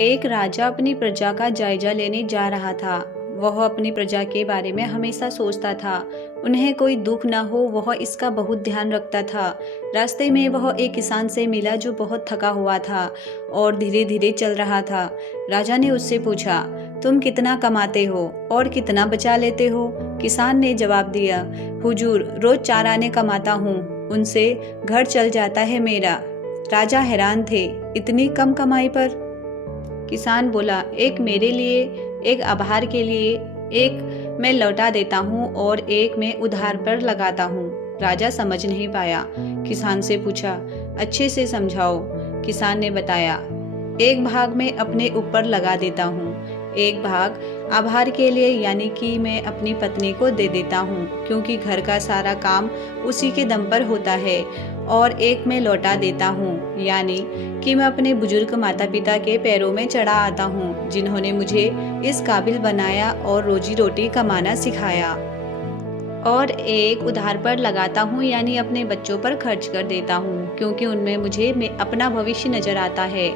एक राजा अपनी प्रजा का जायजा लेने जा रहा था। वह अपनी प्रजा के बारे में हमेशा सोचता था, उन्हें कोई दुख न हो, वह इसका बहुत ध्यान रखता था। रास्ते में वह एक किसान से मिला जो बहुत थका हुआ था और धीरे धीरे चल रहा था। राजा ने उससे पूछा, तुम कितना कमाते हो और कितना बचा लेते हो? किसान ने जवाब दिया, हुजूर, रोज 4 आने कमाता हूँ, उनसे घर चल जाता है मेरा। राजा हैरान थे, इतनी कम कमाई पर? किसान बोला, एक मेरे लिए, एक आभार के लिए, एक मैं लौटा देता हूँ और एक मैं उधार पर लगाता हूँ। राजा समझ नहीं पाया। किसान से पूछा, अच्छे से समझाओ। किसान ने बताया, एक भाग मैं अपने ऊपर लगा देता हूँ, एक भाग आभार के लिए, यानी कि मैं अपनी पत्नी को दे देता हूँ क्योंकि घर का सारा काम उसी के दम पर होता है, और एक मैं लौटा देता हूँ, यानी कि मैं अपने बुजुर्ग माता पिता के पैरों में चढ़ा आता हूँ जिन्होंने मुझे इस काबिल बनाया और रोजी रोटी कमाना सिखाया। और एक उधार पर लगाता हूँ, यानी अपने बच्चों पर खर्च कर देता हूँ क्योंकि उनमें मुझे अपना भविष्य नजर आता है।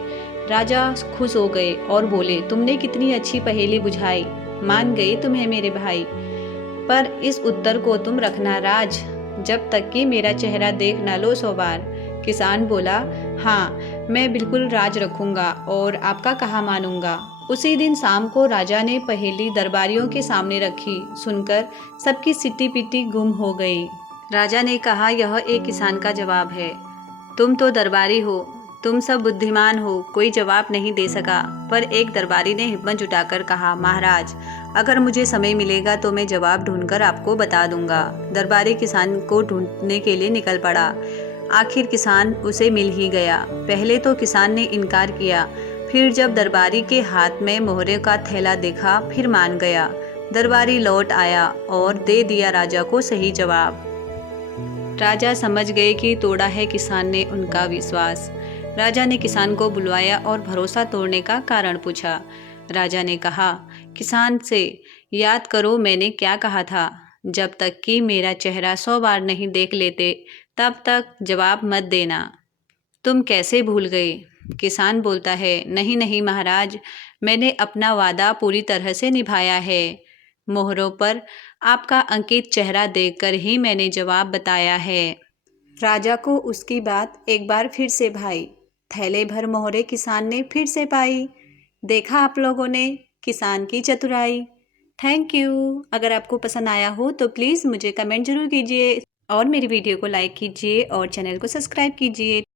राजा खुश हो गए और बोले, तुमने कितनी अच्छी पहेली बुझाई, मान गई तुम्हें मेरे भाई, पर इस उत्तर को तुम रखना राज, जब तक कि मेरा चेहरा देख न लो 100 बार। किसान बोला, हाँ, मैं बिल्कुल राज रखूंगा और आपका कहा मानूंगा। उसी दिन शाम को राजा ने पहेली दरबारियों के सामने रखी। सुनकर सबकी सिट्टी पिट्टी गुम हो गई। राजा ने कहा, यह एक किसान का जवाब है। तुम तो दरबारी हो, तुम सब बुद्धिमान हो, कोई जवाब नहीं दे सका। पर एक दरबारी ने हिम्मत जुटाकर कहा, महाराज, अगर मुझे समय मिलेगा तो मैं जवाब ढूंढकर आपको बता दूंगा। दरबारी किसान को ढूंढने के लिए निकल पड़ा। आखिर किसान उसे मिल ही गया। पहले तो किसान ने इनकार किया, फिर जब दरबारी के हाथ में मोहरे का थैला देखा, फिर मान गया। दरबारी लौट आया और दे दिया राजा को सही जवाब। राजा समझ गए कि तोड़ा है किसान ने उनका विश्वास। राजा ने किसान को बुलवाया और भरोसा तोड़ने का कारण पूछा। राजा ने कहा, किसान से, याद करो मैंने क्या कहा था, जब तक कि मेरा चेहरा 100 बार नहीं देख लेते तब तक जवाब मत देना। तुम कैसे भूल गए? किसान बोलता है, नहीं नहीं महाराज, मैंने अपना वादा पूरी तरह से निभाया है। मोहरों पर आपका अंकित चेहरा देखकर ही मैंने जवाब बताया है। राजा को उसकी बात एक बार फिर से भाई। थैले भर मोहरे किसान ने फिर से पाई। देखा आप लोगों ने किसान की चतुराई। Thank you. अगर आपको पसंद आया हो तो प्लीज़ मुझे कमेंट जरूर कीजिए और मेरी वीडियो को लाइक कीजिए और चैनल को सब्सक्राइब कीजिए।